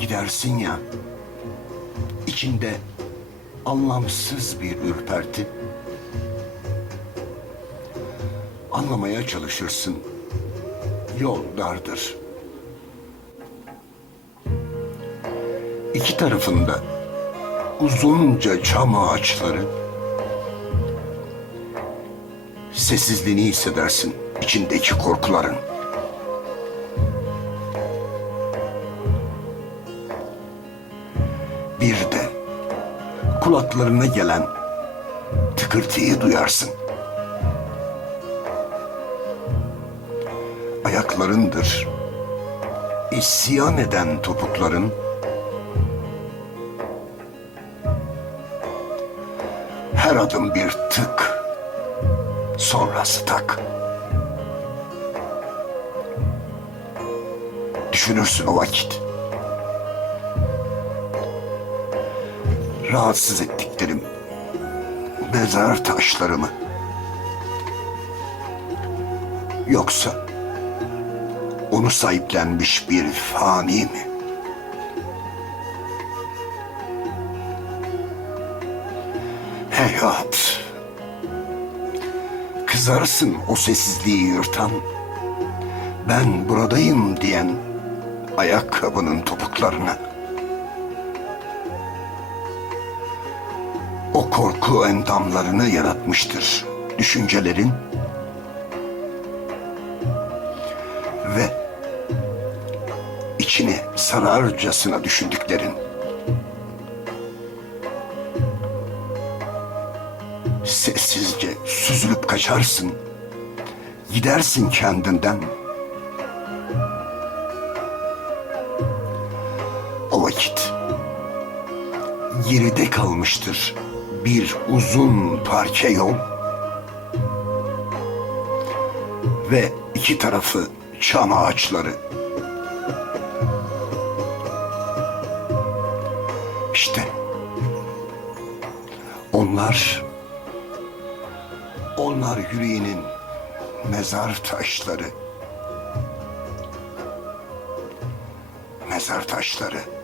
Gidersin ya, içinde anlamsız bir ürperti. Anlamaya çalışırsın, yol dardır. İki tarafında uzunca çam ağaçları, sessizliğini hissedersin içindeki korkuların. Bir de kulaklarına gelen tıkırtıyı duyarsın. Ayaklarındır isyan eden topukların her adım bir tık sonrası tak. Düşünürsün o vakit. Rahatsız ettiklerim, mezar taşlarımı. Yoksa onu sahiplenmiş bir fani mi? Heyhat. Kızarsın o sessizliği yırtan, ben buradayım diyen ayakkabının topuklarına. O korku endamlarını yaratmıştır düşüncelerin ve içini sararcasına düşündüklerin. Sessizce süzülüp kaçarsın. Gidersin kendinden. O vakit geride kalmıştır bir uzun parça yol ve iki tarafı çam ağaçları. İşte onlar onlar yüreğinin mezar taşları. Mezar taşları.